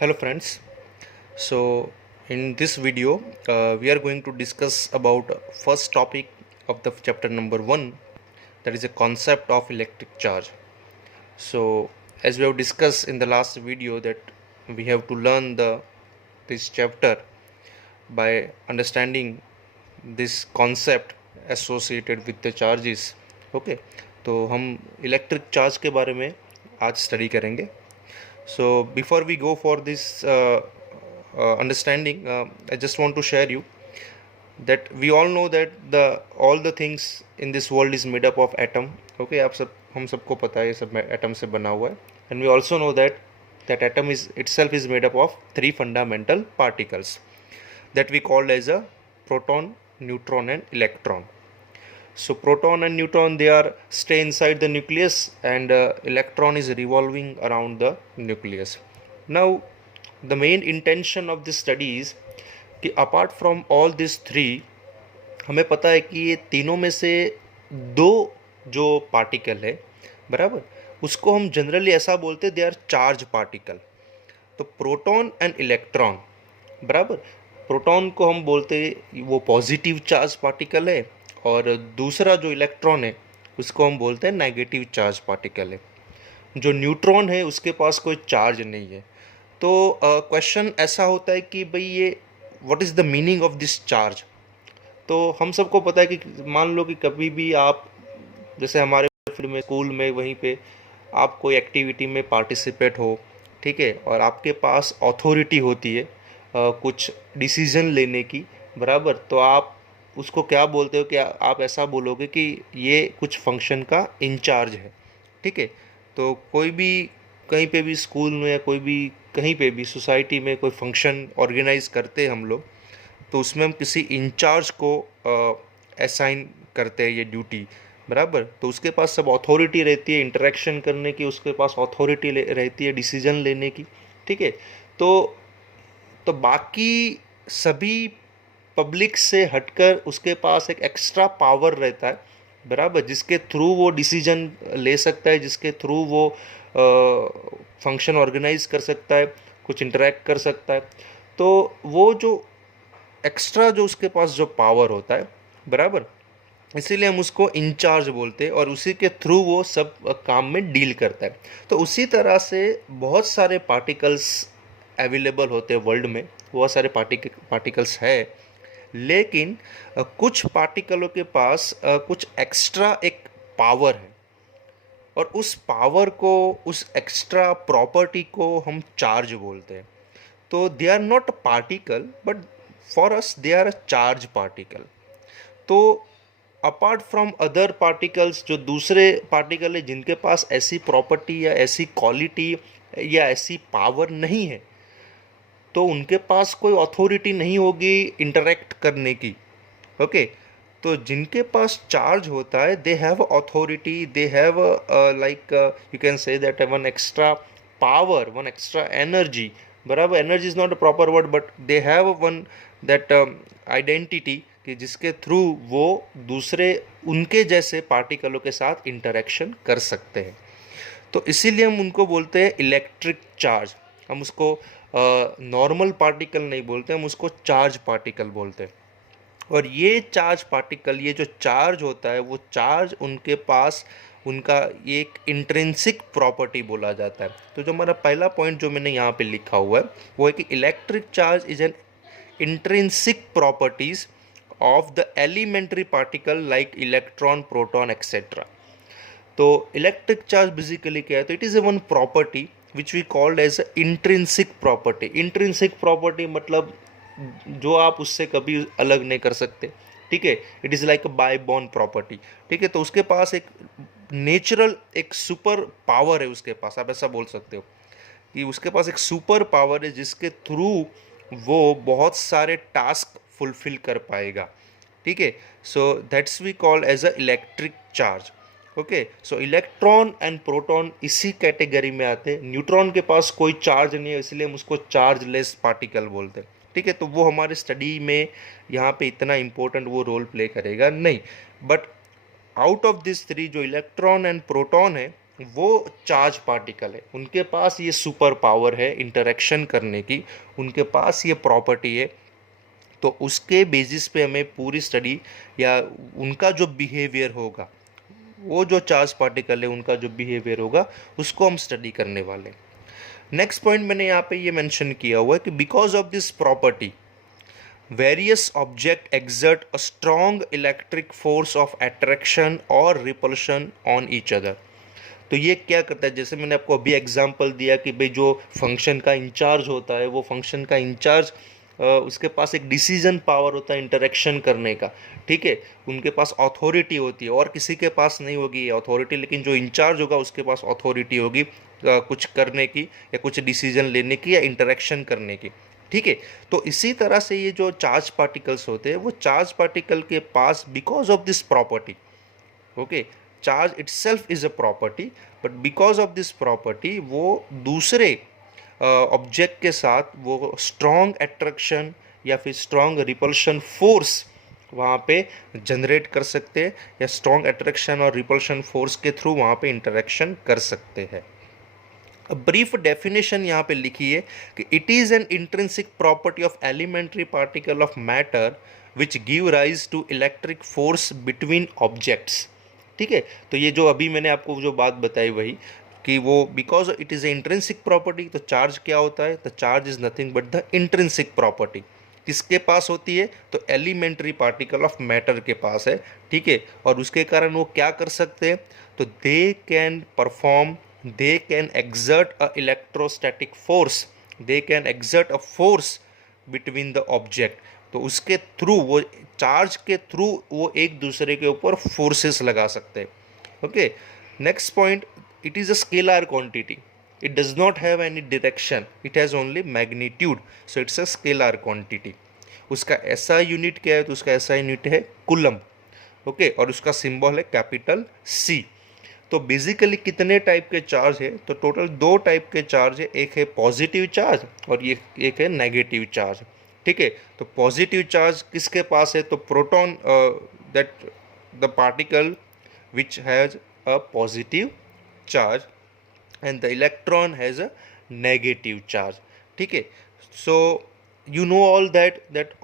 Hello friends. So in this video we are going to discuss about first topic of the chapter number 1, that is a concept of electric charge. So as we have discussed in the last video that we have to learn this chapter by understanding this concept associated with the charges. Okay, तो हम electric charge के बारे में आज study करेंगे. So before we go for this understanding, I just want to share you that we all know that all the things in this world is made up of atom. Okay, आप सब हम सबको पता है ये सब atom से बना हुआ है. And we also know that atom is itself is made up of three fundamental particles that we call as a proton, neutron and electron. So proton and neutron, they are stay inside the nucleus, and electron is revolving around the nucleus. Now the main intention of this study is कि apart from all these three, हमें पता है कि ये तीनों में से दो जो पार्टिकल है बराबर, उसको हम जनरली ऐसा बोलते हैं दे आर चार्ज पार्टिकल. तो प्रोटॉन एंड इलेक्ट्रॉन बराबर, प्रोटॉन को हम बोलते हैं वो पॉजिटिव चार्ज पार्टिकल है, और दूसरा जो इलेक्ट्रॉन है उसको हम बोलते हैं नेगेटिव चार्ज पार्टिकल है. जो न्यूट्रॉन है उसके पास कोई चार्ज नहीं है. तो क्वेश्चन ऐसा होता है कि भाई ये what is the meaning of this charge. तो हम सबको पता है कि मान लो कि कभी भी आप, जैसे हमारे फील्ड में स्कूल में वहीं पे आप कोई एक्टिविटी में पार्टिसिपेट हो, ठीक है, और आपके पास अथॉरिटी होती है कुछ डिसीजन लेने की बराबर, तो आप उसको क्या बोलते हो कि आप ऐसा बोलोगे कि ये कुछ फंक्शन का इंचार्ज है. ठीक है, तो कोई भी कहीं पे भी स्कूल में या कोई भी कहीं पे भी सोसाइटी में कोई फंक्शन ऑर्गेनाइज करते हैं हम लोग, तो उसमें हम किसी इंचार्ज को असाइन करते हैं ये ड्यूटी बराबर. तो उसके पास सब अथॉरिटी रहती है इंटरेक्शन करने की, उसके पास अथॉरिटी रहती है डिसीजन लेने की. ठीक है, तो बाकी सभी पब्लिक से हटकर उसके पास एक एक्स्ट्रा पावर रहता है बराबर, जिसके थ्रू वो डिसीजन ले सकता है, जिसके थ्रू वो फंक्शन ऑर्गेनाइज कर सकता है, कुछ इंटरेक्ट कर सकता है. तो वो जो एक्स्ट्रा जो उसके पास जो पावर होता है बराबर, इसीलिए हम उसको इंचार्ज बोलते हैं, और उसी के थ्रू वो सब काम में डील करता है. तो उसी तरह से बहुत सारे पार्टिकल्स अवेलेबल होते हैं वर्ल्ड में, बहुत सारे पार्टिकल्स है, लेकिन कुछ पार्टिकलों के पास कुछ एक्स्ट्रा एक पावर है, और उस पावर को, उस एक्स्ट्रा प्रॉपर्टी को हम चार्ज बोलते हैं. तो they are not particle, but for us they are a charge particle. तो अपार्ट फ्रॉम अदर पार्टिकल्स, जो दूसरे पार्टिकल है जिनके पास ऐसी प्रॉपर्टी या ऐसी क्वालिटी या ऐसी पावर नहीं है, तो उनके पास कोई अथॉरिटी नहीं होगी इंटरेक्ट करने की. ओके, तो जिनके पास चार्ज होता है they have authority, they have like you can say that one extra power, one extra energy बराबर. Energy is not a proper word, but they have one that identity कि जिसके through वो दूसरे उनके जैसे पार्टिकलों के साथ इंटरेक्शन कर सकते हैं. तो इसीलिए हम उनको बोलते हैं इलेक्ट्रिक चार्ज. हम उसको नॉर्मल पार्टिकल नहीं बोलते, हम उसको चार्ज पार्टिकल बोलते हैं. और ये चार्ज पार्टिकल, ये जो चार्ज होता है, वो चार्ज उनके पास उनका एक इंट्रिंसिक प्रॉपर्टी बोला जाता है. तो जो हमारा पहला पॉइंट जो मैंने यहाँ पे लिखा हुआ है वो है कि electric charge is an intrinsic properties of the elementary particle like electron, proton etcetera. तो इलेक्ट्रिक चार्ज बेसिकली क्या है, तो it is a one property which we called as intrinsic property. Intrinsic property मतलब जो आप उससे कभी अलग नहीं कर सकते. ठीक है, it is like a by born property. ठीक है, तो उसके पास एक नेचुरल एक सुपर पावर है उसके पास, आप ऐसा बोल सकते हो कि उसके पास एक सुपर पावर है जिसके थ्रू वो बहुत सारे टास्क फुलफिल कर पाएगा. ठीक है, so that's we call as a electric charge. Okay, so electron and proton इसी कैटेगरी में आते हैं. न्यूट्रॉन के पास कोई चार्ज नहीं है, इसलिए हम उसको चार्जलेस पार्टिकल बोलते हैं. ठीक है, तो वो हमारे स्टडी में यहाँ पे इतना इम्पोर्टेंट वो रोल प्ले करेगा नहीं. But out of this three, जो इलेक्ट्रॉन एंड प्रोटॉन है वो चार्ज पार्टिकल है, उनके पास ये सुपर पावर है इंटरेक्शन करने की, उनके पास ये प्रॉपर्टी है। तो उसके बेसिस पे हमें पूरी स्टडी या उनका जो बिहेवियर होगा, वो जो चार्ज पार्टिकल है उनका जो बिहेवियर होगा, उसको हम स्टडी करने वाले हैं। नेक्स्ट पॉइंट मैंने यहाँ पे ये मेंशन किया हुआ है कि because of this property various object exert a strong electric force of attraction और रिपल्शन ऑन ईच अदर। तो ये क्या करता है, जैसे मैंने आपको अभी एग्जांपल दिया कि भाई जो फंक्शन का इंचार्ज होता है, वो फंक्शन का इंचार्ज उसके पास एक डिसीजन पावर होता है इंटरेक्शन करने का, ठीक है, उनके पास अथॉरिटी होती है, और किसी के पास नहीं होगी ये अथॉरिटी, लेकिन जो इंचार्ज होगा उसके पास अथॉरिटी होगी कुछ करने की या कुछ डिसीजन लेने की या इंटरेक्शन करने की, ठीक है। तो इसी तरह से ये जो चार्ज पार्टिकल्स होते हैं, वो चार्ज पार्टिकल के पास because of this property, okay, charge itself is a property, but because of this property वो दूसरे ऑब्जेक्ट के साथ वो स्ट्रॉन्ग अट्रैक्शन या फिर स्ट्रॉन्ग रिपल्शन फोर्स वहाँ पे जनरेट कर सकते हैं, या स्ट्रॉन्ग अट्रैक्शन और रिपल्शन फोर्स के थ्रू वहाँ पे इंटरेक्शन कर सकते हैं। ब्रीफ डेफिनेशन यहाँ पे लिखी है कि it is an intrinsic property of elementary particle of matter which give rise to electric force between objects, ठीक है। तो ये जो अभी मैंने आपको जो बात बताई वही कि वो because it is A intrinsic property, तो चार्ज क्या होता है, the charge is nothing but the intrinsic property. किसके पास होती है, तो एलिमेंट्री पार्टिकल ऑफ मैटर के पास है, ठीक है। और उसके कारण वो क्या कर सकते हैं, तो they can perform, they can exert a electrostatic force, they can exert a force between the object। तो उसके थ्रू वो चार्ज के थ्रू वो एक दूसरे के ऊपर फोर्सेस लगा सकते हैं, okay. Next point, it is a scalar quantity, it does not have any direction, it has only magnitude, so it's a scalar quantity. उसका ऐसा यूनिट क्या है, तो उसका ऐसा यूनिट है कुलम, ओके, और उसका सिंबल है कैपिटल सी। तो बेसिकली कितने टाइप के चार्ज है, तो टोटल दो टाइप के चार्ज है, एक है पॉजिटिव चार्ज और ये एक है नेगेटिव चार्ज, ठीक है। तो पॉजिटिव चार्ज किसके पास है, तो proton, that the particle which has a positive charge and the electron has a negative charge, ठीक है। सो you know all that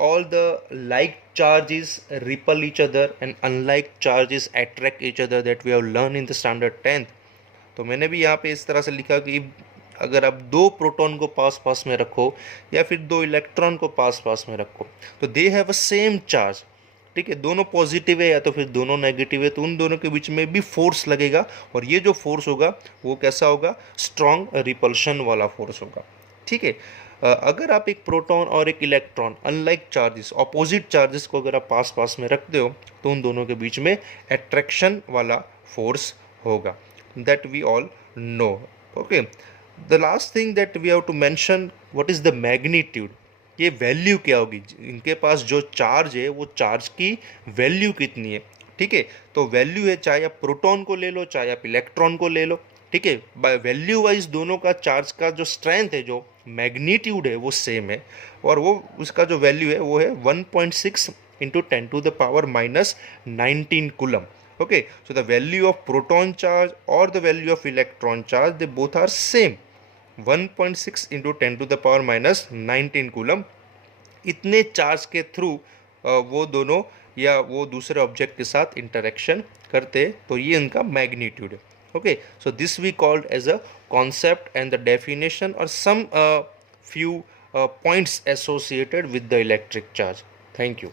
all the like charges repel each other and unlike charges attract each other, that we have learned in the standard 10th। तो मैंने भी यहाँ पे इस तरह से लिखा कि अगर आप दो प्रोटॉन को पास पास में रखो या फिर दो इलेक्ट्रॉन को पास पास में रखो, तो they have a same charge, ठीक है, दोनों पॉजिटिव है या तो फिर दोनों नेगेटिव है, तो उन दोनों के बीच में भी फोर्स लगेगा, और ये जो फोर्स होगा वो कैसा होगा, स्ट्रॉन्ग रिपल्शन वाला फोर्स होगा, ठीक है। अगर आप एक प्रोटॉन और एक electron unlike charges, opposite charges को अगर आप पास पास में रखते हो, तो उन दोनों के बीच में अट्रैक्शन वाला फोर्स होगा, that we all know, okay. The last thing that we have to mention, what is the magnitude, ये वैल्यू क्या होगी, इनके पास जो चार्ज है वो चार्ज की वैल्यू कितनी है, ठीक है। तो वैल्यू है, चाहे आप प्रोटॉन को ले लो चाहे आप इलेक्ट्रॉन को ले लो, ठीक है, बाय वैल्यू वाइज दोनों का चार्ज का जो स्ट्रेंथ है, जो मैग्नीट्यूड है वो सेम है, और वो उसका जो वैल्यू है वो है 1.6 into 10⁻⁻19 coulomb, okay. So the value of proton charge और the value of electron charge, they both are same, 1.6 into 10⁻⁻19 coulomb. इतने चार्ज के थ्रू वो दोनों या वो दूसरे ऑब्जेक्ट के साथ इंटरेक्शन करते, तो ये उनका मैग्नीट्यूड है, okay। So this we called as a concept and the definition or some few points associated with the electric charge. Thank you.